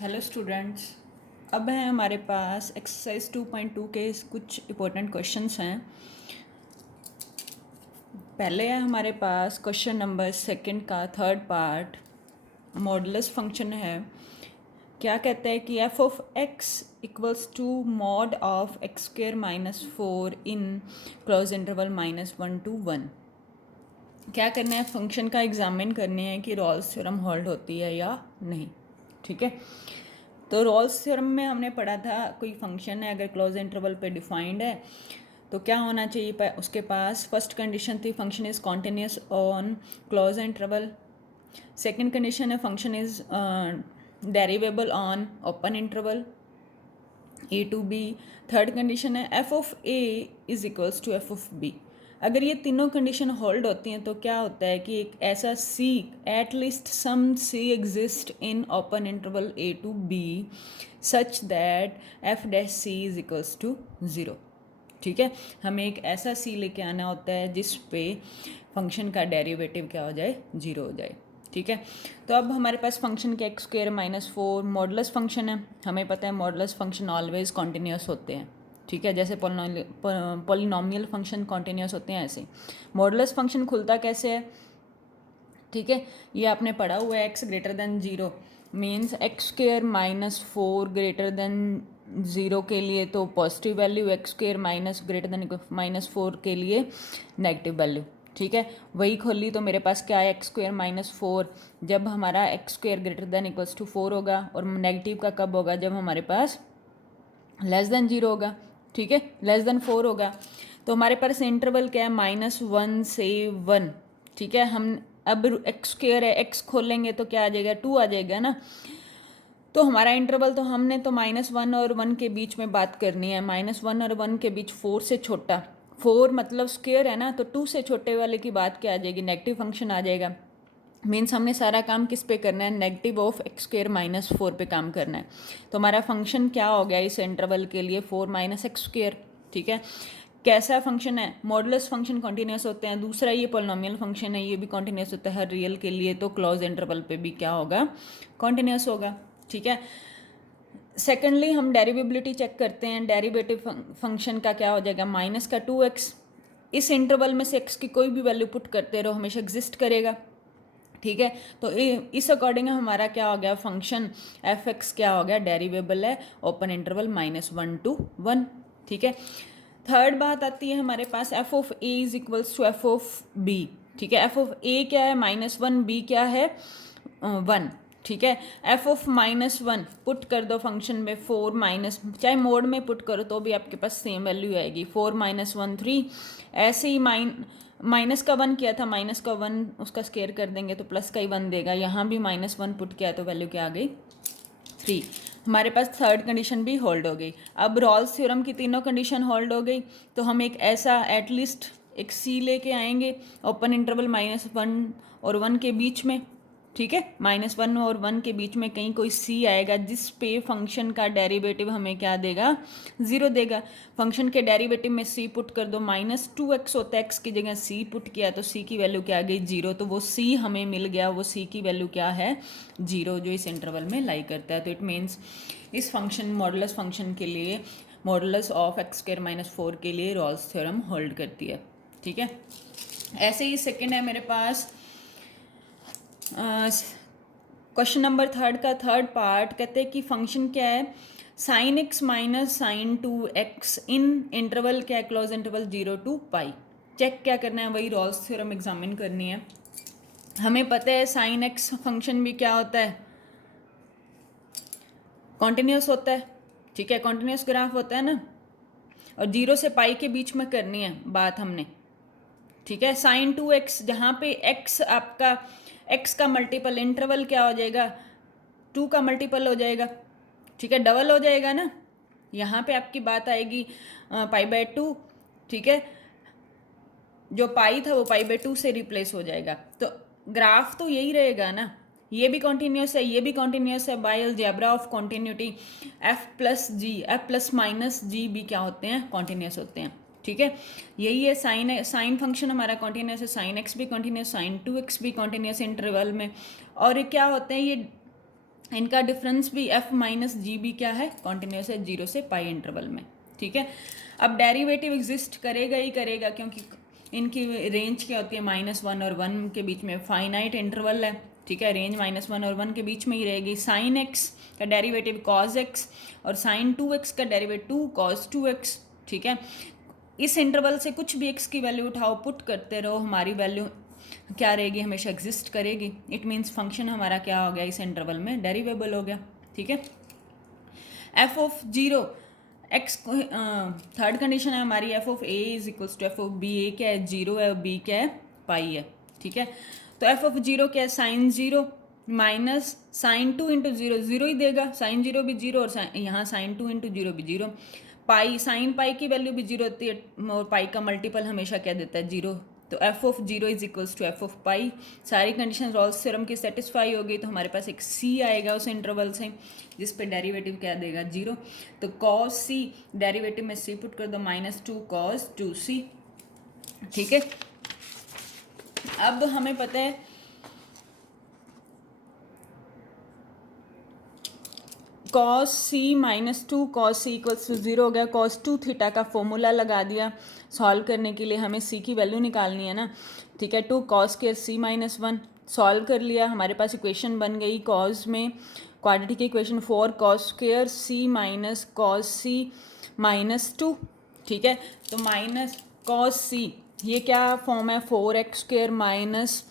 Hello students. अब है हमारे पास एक्सरसाइज 2.2 के कुछ इम्पोर्टेंट क्वेश्चंस हैं। पहले है हमारे पास क्वेश्चन नंबर सेकंड का थर्ड पार्ट, मॉडुलस फंक्शन है। क्या कहता है कि f of x equals to mod of x square minus 4 in close interval -1 to 1। क्या करना है, फंक्शन का एग्जामिन करने हैं कि रॉल्स थ्योरम होल्ड होती है या नहीं। ठीक है, तो रॉल्स थ्योरम में हमने पढ़ा था कोई फंक्शन है अगर क्लोज इंटरवल पे डिफाइंड है तो क्या होना चाहिए उसके पास। फर्स्ट कंडीशन थी function is continuous on close interval. Second condition है function is derivable on open interval A to B. Third condition है F of A is equals to F of B. अगर ये तीनों कंडीशन होल्ड होती हैं तो क्या होता है कि एक ऐसा C, at least some C exist in open interval A to B such that F dash C is equals to 0। ठीक है, हमें एक ऐसा सी लेके आना होता है जिस पे फंक्शन का डेरिवेटिव क्या हो जाए, 0 हो जाए। ठीक है, तो अब हमारे पास फंक्शन के एक्स स्क्वेयर -4 मॉडुलस फंक्शन है। हमें पता है मॉडुलस फंक्शन ऑलवेज कॉन्टिन्यूस होते हैं। ठीक है, जैसे पॉलिनोमियल फंक्शन कॉन्टिन्यूस होते हैं ऐसे मॉडुलस फंक्शन खुलता कैसे है। ठीक है, ये आपने पढ़ा हुआ है x greater than 0 means x square -4 greater than 0 के लिए तो positive value, x square minus greater than -4 के लिए नेगेटिव वैल्यू। ठीक है, वही खोली तो मेरे पास क्या है एक्स स्क्वेयर -4 जब हमारा x square greater than equals to 4 होगा, और नेगेटिव का कब होगा, जब हमारे पास लेस देन 0 होगा। ठीक है, लेस देन 4 होगा। तो हमारे पास इंटरवल क्या है, -1 से 1। ठीक है, हम अब एक्स स्क्वेयर है, एक्स खोलेंगे तो क्या आ जाएगा, 2 आ जाएगा ना। तो हमारा इंटरवल तो हमने तो -1 और 1 के बीच में बात करनी है। -1 और 1 के बीच 4 से छोटा, 4 मतलब स्क्वेयर है ना, तो 2 से छोटे वाले की बात क्या आ जाएगी, नेगेटिव फंक्शन आ जाएगा। मीन्स हमने सारा काम किस पे करना है, नेगेटिव ऑफ एक्स स्क्वेयर -4 पे काम करना है। तो हमारा फंक्शन क्या हो गया इस इंटरवल के लिए, 4 - एक्स स्क्वेयर। ठीक है, कैसा फंक्शन है, मॉडुलस फंक्शन कॉन्टिन्यूस होते हैं। दूसरा ये पॉलिनोमियल फंक्शन है, ये भी कॉन्टिन्यूस होता है हर रियल के लिए, तो क्लोज इंटरवल पे भी क्या होगा, कॉन्टिन्यूस होगा। ठीक है, सेकेंडली हम डेरिवेबिलिटी चेक करते हैं। डेरिवेटिव फंक्शन का क्या हो जाएगा, -2x। इस इंटरवल में से x की कोई भी वैल्यू पुट करते रहो हमेशा एग्जिस्ट करेगा। ठीक है, तो इस अकॉर्डिंग हमारा क्या हो गया, फंक्शन एफ एक्स क्या हो गया, डेरिवेबल है ओपन इंटरवल -1 to 1। ठीक है, थर्ड बात आती है हमारे पास F of A is equals to F of B. ठीक है, एफ ऑफ ए क्या है -1, बी क्या है 1। ठीक है, एफ ऑफ -1 पुट कर दो फंक्शन में, 4 माइनस, चाहे मोड में पुट करो तो भी आपके पास सेम वैल्यू आएगी, 4 - 1 3। ऐसे ही माइनस का 1 किया था, माइनस का 1 उसका स्केयर कर देंगे तो प्लस का ही 1 देगा। यहाँ भी -1 पुट किया तो वैल्यू क्या आ गई, 3। हमारे पास थर्ड कंडीशन भी होल्ड हो गई। अब रॉल्स थ्योरम की तीनों कंडीशन होल्ड हो गई तो हम एक ऐसा एटलीस्ट एक सी लेके आएंगे ओपन इंटरवल -1 और 1 के बीच में। ठीक है, -1 और 1 के बीच में कहीं कोई सी आएगा जिस पे फंक्शन का डेरिवेटिव हमें क्या देगा, 0 देगा। फंक्शन के डेरिवेटिव में सी पुट कर दो, -2x होता है, x की जगह सी पुट किया तो सी की वैल्यू क्या आ गई, 0। तो वो सी हमें मिल गया, वो सी की वैल्यू क्या है, 0, जो इस इंटरवल में लाई करता है। तो इट मीन्स इस फंक्शन मॉडुलस फंक्शन के लिए, मॉडुलस ऑफ एक्स स्क्वायर -4 के लिए रॉल्स थ्योरम होल्ड करती है। ठीक है, ऐसे ही सेकेंड है मेरे पास क्वेश्चन नंबर थर्ड का थर्ड पार्ट। कहते हैं कि फंक्शन क्या है, sin x - sin 2x इन इंटरवल क्या है, क्लोज इंटरवल 0 to π। चेक क्या करना है, वही रॉल्स थ्योरम एग्जामिन करनी है। हमें पता है sin x फंक्शन भी क्या होता है, कॉन्टिन्यूस होता है। ठीक है, कॉन्टिन्यूस ग्राफ होता है ना, और 0 से π के बीच में करनी है बात हमने। ठीक है, sin 2x जहाँ पे x आपका x का मल्टीपल, इंटरवल क्या हो जाएगा, 2 का मल्टीपल हो जाएगा। ठीक है, डबल हो जाएगा ना, यहाँ पे आपकी बात आएगी π/2। ठीक है, जो पाई था वो π/2 से रिप्लेस हो जाएगा। तो ग्राफ तो यही रहेगा ना, ये भी कॉन्टिन्यूस है, ये भी कॉन्टिन्यूस है। By algebra of continuity F plus minus G भी क्या होते हैं, कॉन्टिन्यूस होते हैं। ठीक है, यही है साइन फंक्शन हमारा कॉन्टिन्यूस है, sin x भी कॉन्टिन्यूस, sin 2x भी कॉन्टिन्यूस इंटरवल में। और ये क्या होते हैं, ये इनका डिफरेंस भी f माइनस जी भी क्या है, कॉन्टिन्यूस है 0 से पाई इंटरवल में, ठीक है। अब डेरिवेटिव एग्जिस्ट करेगा ही करेगा, क्योंकि इनकी रेंज क्या होती है, -1 और 1 के बीच में फाइनाइट इंटरवल है, ठीक है। रेंज -1 और 1 के बीच में ही रहेगी। साइन x का डेरिवेटिव cos x और साइन 2x का डेरिवेटिव cos 2x, ठीक है। इस इंटरवल से कुछ भी x की वैल्यू उठाओ, पुट करते रहो, हमारी वैल्यू क्या रहेगी, हमेशा एग्जिस्ट करेगी। इट मीन्स फंक्शन हमारा क्या हो गया, इस इंटरवल में डेरिवेबल हो गया, ठीक है। F of zero x, third condition है हमारी, F of A is equals to F of B. A क्या है, 0 है, और बी क्या है, पाई है, ठीक है। तो एफ ऑफ जीरो क्या है, साइन 0 माइनस साइन 2 इंटू 0, 0 ही देगा, साइन 0 भी 0 और यहाँ साइन 2 इंटू 0 भी 0। पाई, साइन पाई की वैल्यू भी 0 होती है, और पाई का मल्टीपल हमेशा क्या देता है, 0। तो F of 0 is equals to F of pi. सारी कंडीशन रॉल्स थ्योरम की सेटिस्फाई हो गई, तो हमारे पास एक सी आएगा उस इंटरवल से, जिस पे डेरिवेटिव क्या देगा, 0। तो कॉस सी, डेरिवेटिव में सी पुट कर दो, -2 cos 2c, ठीक है। अब हमें पता है cos c -2 cos c equals to 0 हो गया। cos 2 थीटा का फॉर्मूला लगा दिया, सॉल्व करने के लिए हमें c की वैल्यू निकालनी है ना, ठीक है। 2 cos स्क्वायर c -1 सॉल्व कर लिया, हमारे पास इक्वेशन बन गई cos में quadratic equation 4 cos square c minus cos c -2, ठीक है। तो माइनस cos c, ये क्या फॉर्म है, 4x square minus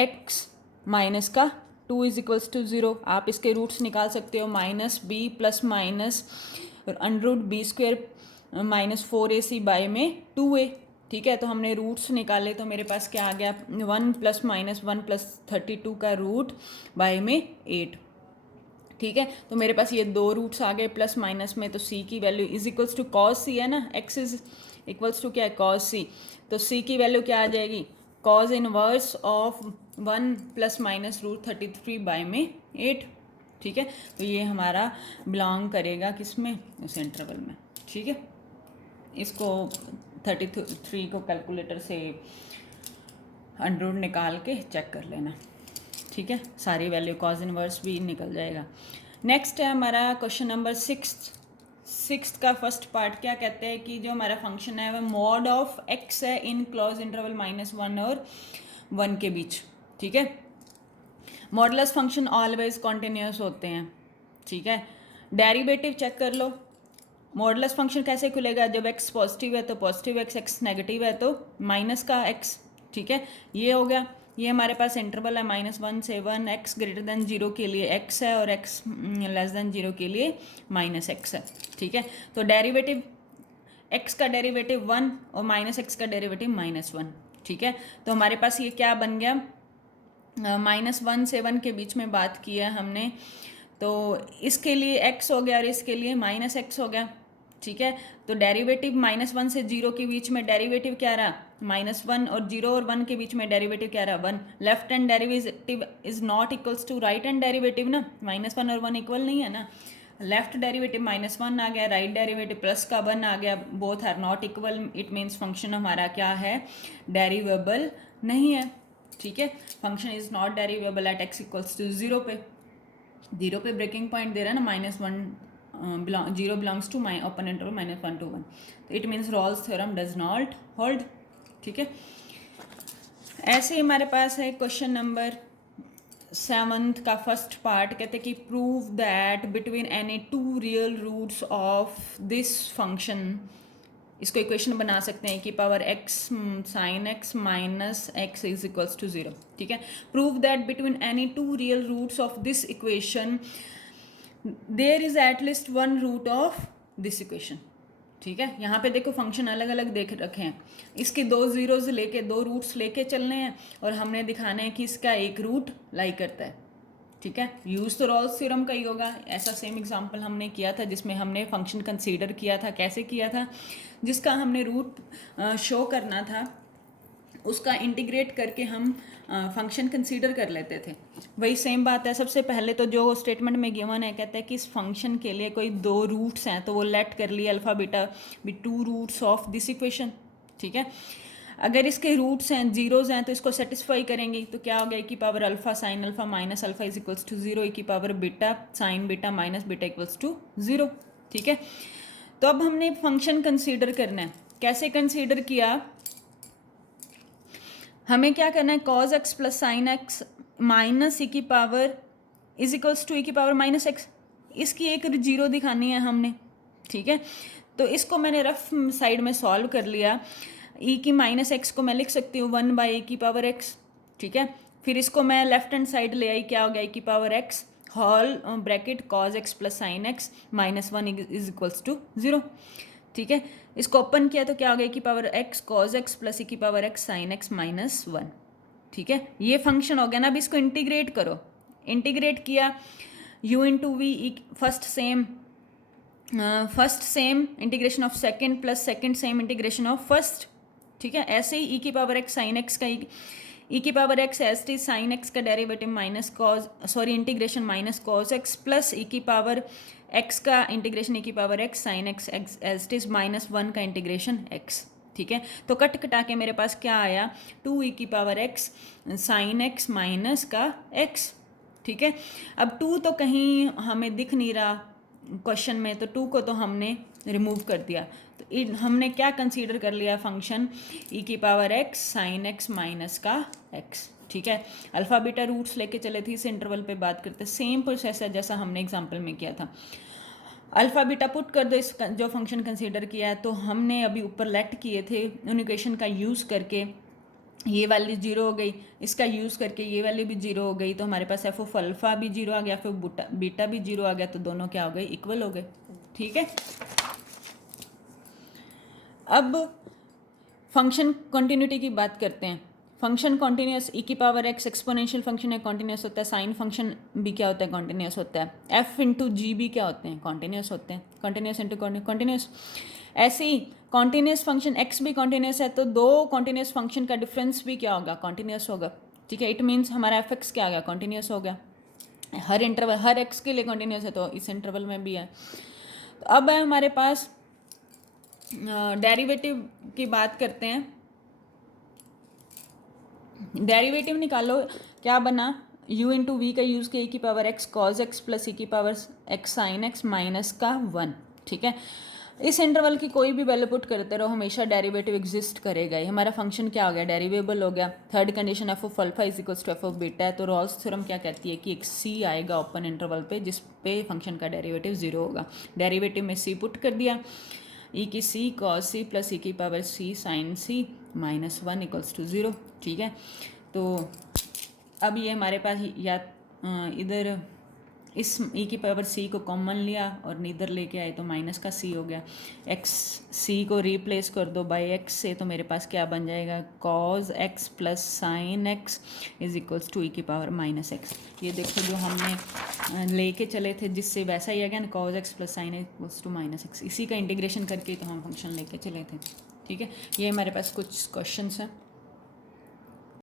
x minus का 2 इज इक्वल्स टू 0। आप इसके रूट्स निकाल सकते हो, -b plus minus √b² -4ac bye में 2a, ठीक है। तो हमने रूट्स निकाले, तो मेरे पास क्या आ गया, 1 + -1 + 32 का रूट बाय में 8, ठीक है। तो मेरे पास ये दो रूट्स आ गए प्लस माइनस में, तो c की value is equals to cos c है ना, x इज इक्वल्स टू क्या है, cos c। तो c की वैल्यू क्या आ जाएगी, cos इनवर्स ऑफ 1 + -√33 बाय में 8, ठीक है। तो ये हमारा बिलोंग करेगा किस में, उस इंटरवल में, ठीक है। इसको 33 को कैलकुलेटर से अंडर निकाल के चेक कर लेना, ठीक है। सारी वैल्यू कॉज इनवर्स भी निकल जाएगा। नेक्स्ट है हमारा क्वेश्चन नंबर 6 का फर्स्ट पार्ट। क्या कहते हैं कि जो हमारा फंक्शन है वह मॉड ऑफ x है इन क्लोज इंटरवल -1 और 1 के बीच, ठीक है। मॉडुलस फंक्शन ऑलवेज कॉन्टिन्यूस होते हैं, ठीक है। डेरिवेटिव चेक कर लो, मॉडुलस फंक्शन कैसे खुलेगा, जब x पॉजिटिव है तो पॉजिटिव x नेगेटिव है तो माइनस का x, ठीक है। ये हो गया, ये हमारे पास इंटरवल है -1 से 1, x ग्रेटर देन 0 के लिए x है और x लेस देन 0 के लिए -x है, ठीक है। तो डेरिवेटिव x का डेरिवेटिव 1 और -x का डेरिवेटिव -1, ठीक है। तो हमारे पास ये क्या बन गया, -1 से 1 के बीच में बात की है हमने, तो इसके लिए x हो गया और इसके लिए -x हो गया, ठीक है। तो डेरिवेटिव -1 से 0 के बीच में डेरिवेटिव क्या रहा, -1, और 0 और 1 के बीच में डेरिवेटिव क्या रहा, 1। Left hand derivative is not equals to right hand derivative ना, -1 और 1 इक्वल नहीं है ना। लेफ्ट डेरिवेटिव -1 आ गया, राइट डेरिवेटिव प्लस का 1 आ गया, both are not equal, it means function हमारा क्या है, डेरिवेबल नहीं है, ठीक है। Function is not derivable at x equals to 0 पे, 0 पे ब्रेकिंग पॉइंट दे रहा है ना, -1 0 belongs to my open interval -1 to 1, तो it means Rolle's theorem does not hold, ठीक है। ऐसे ही हमारे पास है क्वेश्चन नंबर 7 का फर्स्ट पार्ट। कहते हैं कि prove that between any 2 real roots of this function, इसको इक्वेशन बना सकते हैं कि power x sin x minus x is equals to 0, ठीक है। Prove that between any 2 real roots of this equation there is at least 1 root of this equation, ठीक है। यहाँ पे देखो फंक्शन अलग अलग देख रखे हैं, इसके 2 जीरोज लेके 2 रूट्स लेके चलने हैं और हमने दिखाना है कि इसका एक रूट लाई करता है, ठीक है। यूज तो रॉल्स थ्योरम का ही होगा। ऐसा सेम एग्जांपल हमने किया था जिसमें हमने फंक्शन कंसीडर किया था, कैसे किया था, जिसका हमने रूट शो करना था उसका इंटीग्रेट करके हम फंक्शन कंसीडर कर लेते थे। वही सेम बात है। सबसे पहले तो जो स्टेटमेंट में गिवन है, कहता है कि इस फंक्शन के लिए कोई 2 रूट्स हैं, तो वो लेट कर लिए अल्फा बीटा भी 2 रूट्स ऑफ दिस इक्वेशन, ठीक है। अगर इसके रूट्स हैं जीरोज़ हैं तो इसको सेटिस्फाई करेंगी, तो क्या हो गया, की power alpha sine alpha minus alpha is equals to zero, की power beta sine beta minus beta equals to zero. ठीक है, तो अब हमने फंक्शन कंसीडर करना है। कैसे कंसीडर किया, हमें क्या करना है, cos x plus sine x minus E की power is equals to E की पावर माइनस एक्स, इसकी एक जीरो दिखानी है हमने। ठीक है, तो इसको मैंने रफ साइड में सॉल्व कर लिया। ई की माइनस एक्स को मैं लिख सकती हूँ 1/e की पावर एक्स। ठीक है, फिर इसको मैं लेफ्ट हैंड साइड ले आई, क्या हो गया, e की power x whole bracket cos x plus sine x minus 1 is equals to 0। ठीक है, इसको ओपन किया तो क्या हो गया, की power x cos x plus E की power x sine x minus 1। ठीक है, ये फंक्शन हो गया ना। अब इसको इंटीग्रेट करो, इंटीग्रेट किया u into V first same integration of second plus second same integration of first. ठीक है, ऐसे ही e की पावर एक्स साइन एक्स का e की power x as T sine x का derivative minus cos integration minus cos x plus e की power x का इंटीग्रेशन e की power x sine x as T minus 1 का integration x। ठीक है, तो कट कटा के मेरे पास क्या आया, 2e की power x sine x minus का x। ठीक है, अब 2 तो कहीं हमें दिख नहीं रहा क्वेश्चन में, तो 2 को तो हमने रिमूव कर दिया। तो हमने क्या कंसीडर कर लिया, फंक्शन e की power x sine x minus का x। ठीक है, अल्फ़ा बीटा रूट्स लेके चले थे, इस इंटरवल पे बात करते, सेम प्रोसेस है जैसा हमने एग्जांपल में किया था। अल्फ़ा बीटा पुट कर दो इस जो फंक्शन कंसीडर किया है, तो हमने अभी ऊपर लेट किए थे उन इक्वेशन का यूज़ करके, ये वाली जीरो हो गई, इसका यूज़ करके ये वाली भी जीरो हो गई, तो हमारे पास एफ ऑफ अल्फ़ा भी जीरो आ गया, फिर बीटा भी जीरो आ गया, तो दोनों क्या हो गए, इक्वल हो गए। ठीक है, अब फंक्शन कंटिन्यूटी की बात करते हैं। फंक्शन कॉन्टिन्यूस ई की पावर एक्स एक्सपोनेंशियल फंक्शन है, कॉन्टिन्यूस होता है। साइन फंक्शन भी क्या होता है, कॉन्टिन्यूस होता है। एफ इंटू जी भी क्या होते हैं, कॉन्टिन्यूस होते हैं। Continuous into continuous. ऐसे ही कॉन्टिन्यूस फंक्शन एक्स भी कॉन्टिन्यूस है, तो दो कॉन्टिन्यूस फंक्शन का डिफरेंस भी क्या होगा, कॉन्टिन्यूस होगा। ठीक है, इट मीन्स हमारा एफ एक्स क्या आ गया, कॉन्टिन्यूस हो गया। हर इंटरवल हर एक्स के लिए कॉन्टिन्यूस है, तो इस इंटरवल में भी है। तो अब है हमारे पास डेरिवेटिव की बात करते हैं। डेरिवेटिव निकालो, क्या बना, u इंटू वी का यूज़ किया, e की power x cause x plus e की power x sign x minus का 1। ठीक है, इस इंटरवल की कोई भी वैल्यू पुट करते रहो, हमेशा डेरिवेटिव एग्जिस्ट करेगा ही। हमारा फंक्शन क्या हो गया, डेरिवेबल हो गया। Third condition f of alpha is equals to F of beta है, तो रॉल्स थ्योरम क्या कहती है कि एक c आएगा ओपन इंटरवल पे, जिस पे फंक्शन का डेरिवेटिव 0 होगा। डेरिवेटिव में c पुट कर दिया, e की c cos c plus e की power c sine c minus 1 equals to 0। ठीक है, तो अब ये हमारे पास या इधर इस e की पावर c को कॉमन लिया और इधर लेके आए, तो माइनस का c हो गया। x c को रिप्लेस कर दो बाय x से, तो मेरे पास क्या बन जाएगा, cos x plus sine x is equals to e की पावर माइनस x। ये देखो जो हमने लेके चले थे जिससे वैसा ही आ गया ना, cos x plus sine equals to minus x। इसी का इंटीग्रेशन करके तो हम फंक्शन लेके चले थे। ठीक है, ये हमारे पास कुछ क्वेश्चंस हैं।